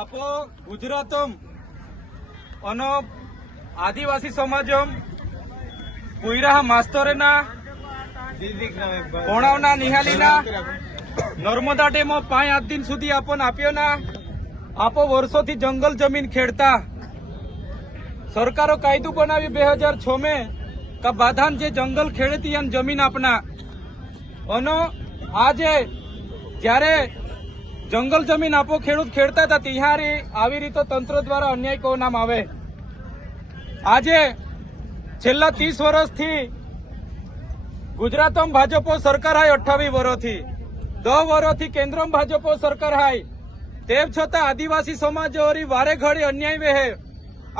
આપો ગુજરાતમ અને આદિવાસી સમાજમ કુઈરા માસ્તરેના કોણાવના નિહાલીના નર્મદા ડેમો 5 દિન સુધી આપોને આપ્યો ના આપો વર્ષોથી જંગલ જમીન ખેડતા સરકારો કાયદો બનાવી 2006 में का बाधान जे जंगल खेड़ती जमीन अपना અને આજે જ્યારે જંગલ જમીન આપો ખેડૂત ખેડતા હતા ત્યારે આવી રીતે તંત્ર દ્વારા અન્યાય કહો નામ આવે। આજે છેલ્લા 30 વર્ષથી ગુજરાતમાં ભાજપો સરકાર હાય 28 વર્ષથી 10 વર્ષથી કેન્દ્રમાં ભાજપો સરકાર હાય તેમ છતાં આદિવાસી સમાજ વારે ઘડી અન્યાય વેહે।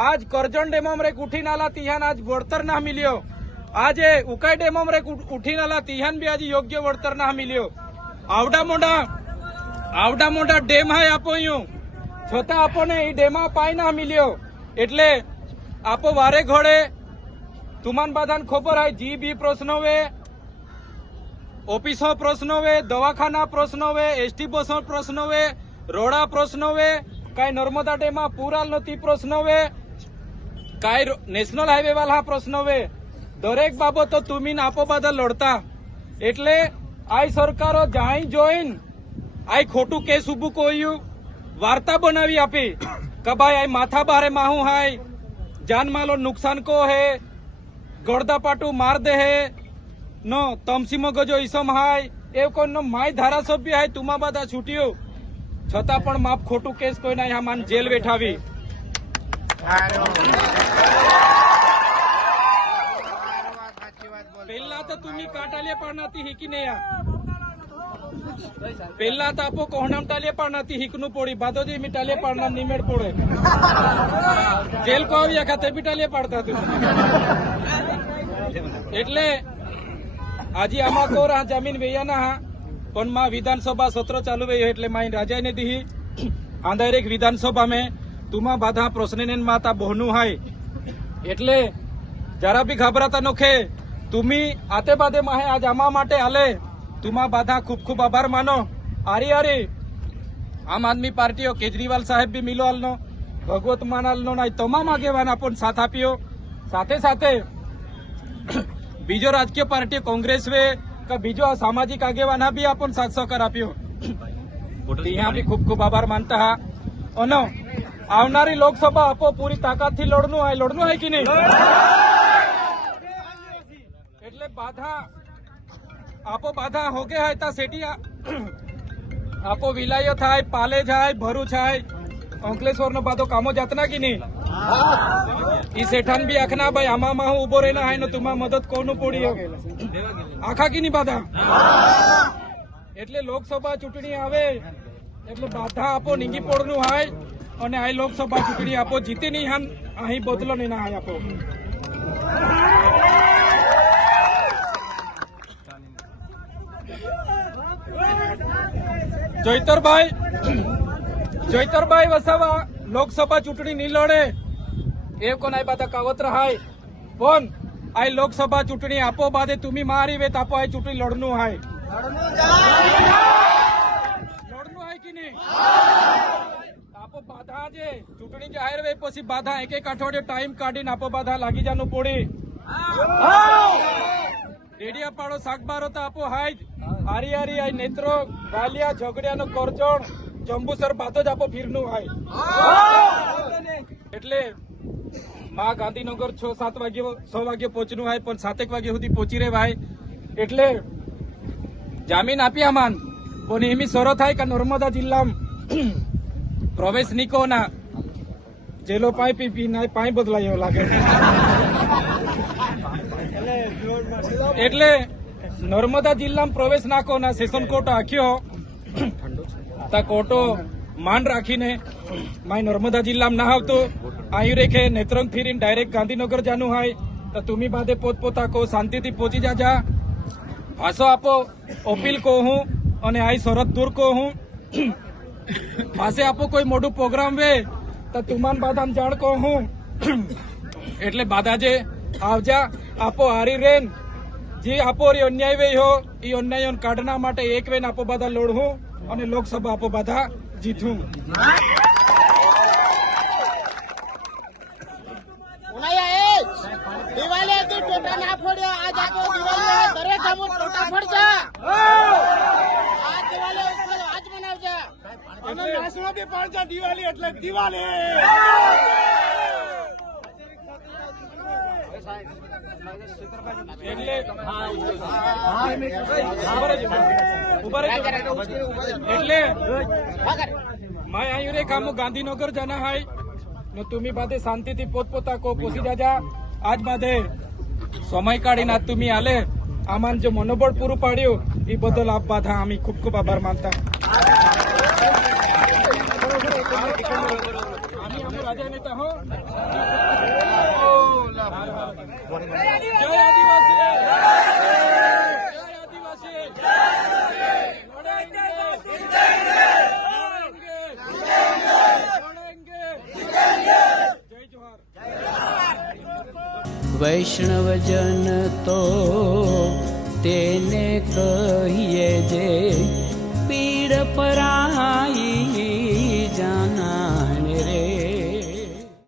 आज करजण डेमम रे उठी नाला तिहान आज वळतर ना मिल्यो। आज उकाई डेमम रे उठी नाला तिहान भी आज योग्य वळतर ना मिल्यो। आवडा मोटा डेम हाय आपो अहींयो छतां आपने ई डेमा पाय ना मिल्यो एटले आपो वारे घोड़े तुमान बाधान खबर हाय जी बी प्रश्नो वे ऑफिसो प्रश्नो वे दवाखाना प्रश्नो वे एसटी बसो प्रश्नो वे रोडा प्रश्नो वे काय नर्मदा डेमा पूराल नथी प्रश्नो वे काय नेशनल हाईवे वाला प्रश्नो वे दरेक बाबतो तुमी आपो बधा लड़ता एटले आई सरकारो जाई जोईन आई खोटू केस उभू कोयु वार्ता बनावी आपी के भाई आई माथा बारे माहू हाय जानमालो नुकसान को है गड़दापाटू मार दे है नो तमसी मगजो ईसम हाय ए कोई माय धारासभ्य हाय तुमा बधा छूट्यो छता पण माप खोटू केस कोई ना मान जेल बैठावी। पहला तो तुम्ही काटाले पाडनाती हिकी नहीं पहला तो आपो कोहनाम टाले पाडनाती हिकनु पोड़ी बादोजी मी टाले पाडना निमेड़ पोड़े जेल को आवी खाते भी टाले पाडता तुम एटले आजी आमा को रा जमीन वेयाना हा पण मां विधानसभा सत्र चालू वे एटले माई राजा ने दी आंधर एक विधानसभा में तुमा बाधा प्रश्न माता बहनू हाय एटले जरा भी घबराता नोखे तुम्ही आते बादे माहे आज आमा माटे आले तुमा बाधा खूब खूब आभार मानो। आरी आरी आम आदमी पार्टीओ केजरीवाल साहेब भी मिलो आलनो भगवत मान आलनो ना तमाम आगेवान आपन साथ आप्यो साथे साथे बीजो राजकीय पार्टी कांग्रेस वे का बीजो सामाजिक आगेवाना भी आपन साथ सहकार आप्यो यहाँ भी खूब खूब आभार मानता हा। अनो आवनारी लोकसभा आपो पूरी ताकत थी लड़नु है कि नहीं एटले बाधा आपो बाधा होगे है ता सेठी आपो विलायो थाय पालेज हाय भरूच हाय अंकलेश्वर नो बाधो कामो जातना कि नहीं ई सेठान भी आखना भाई आमा माहू उभो रहना है न तुमा मदद कोनु पड़ी आखा की नहीं बाधा एटले लोकसभा चूंटणी आवे एटले बाधा आपो नींगी पोड़नु हाय અને આ લોકસભા ચૂંટણી આપો જીતી નહીં હાન અહીં બદલો નહીં ના આપો। જોઈતરભાઈ વસાવા લોકસભા ચૂંટણી નહીં લડે એ કોણ આ બધા કાવતરા હાય પણ આ લોકસભા ચૂંટણી આપો બાદે तुम्ही મારી વેત આપો આ ચૂંટણી લડનું હાય કે નહીં आपो बाधा जे चूंटणी जाहिर वे पछी बाधा एक अठवाडिये टाइम काढीने आपो बाधा लागी जानु पड़ी रेडिया पाड़ो सागबारो तो आपो हाय हारी हारी आई नेत्रो गालिया झगड़िया नो करजण जंबूसर बातो ज आपो फिरनु हाय एटले मां गांधीनगर 6-7 वागे पहुंचनु हाय पण 7 वागे सुधी पहुंची रे भाई एटले जामीन आप्या मान पण एमी शरत हाय का नर्मदा जिल्ला प्रवेश निको ना जेलो पाई पी ना पाई बदलायो लागे एटले नर्मदा जिल्ला में प्रवेश नाको ना सेशन कोर्ट आख्यो ता कोर्टो मान राखीने माई नर्मदा जिल्ला में ना आवतो आयु रेखे नेत्रंग फिरीन डायरेक्ट गांधीनगर जानु हाय तो तुम्ही बादे पोतपोता को शांति थी पहुंची जा भाषो आपो अपील को हूँ अने आई शरत दूर को हूँ पासे आपो कोई मोटू प्रोग्राम वे तो तुमान बाधा जाण को हूँ एटले बाधा जे आवजा आपो हारी रेन जी आपो री अन्याय वे हो ई अन्याय काढना माटे एक वेन आपो बाधा लड़हूं अने लोकसभा आपो बाधा जीतूं। પાંચા દિવાળી એટલે દિવાળી એટલે માય આયુ રે કામो ગાંધીનગર जाना है न तुम्ही बादे शांतीથી પોતપોતા को पोसी जाजा आज बादे समय काढीन आज तुम्ही आले आम्हाला जे मनोबळ पुरू पाड्यो ई बद्दल आप बाधा आम्ही खूप खूप आभार मानता आम्ही आम्ही राजा नेता हो जय आदिवासी वैष्णव जन तो तेने कहिए जे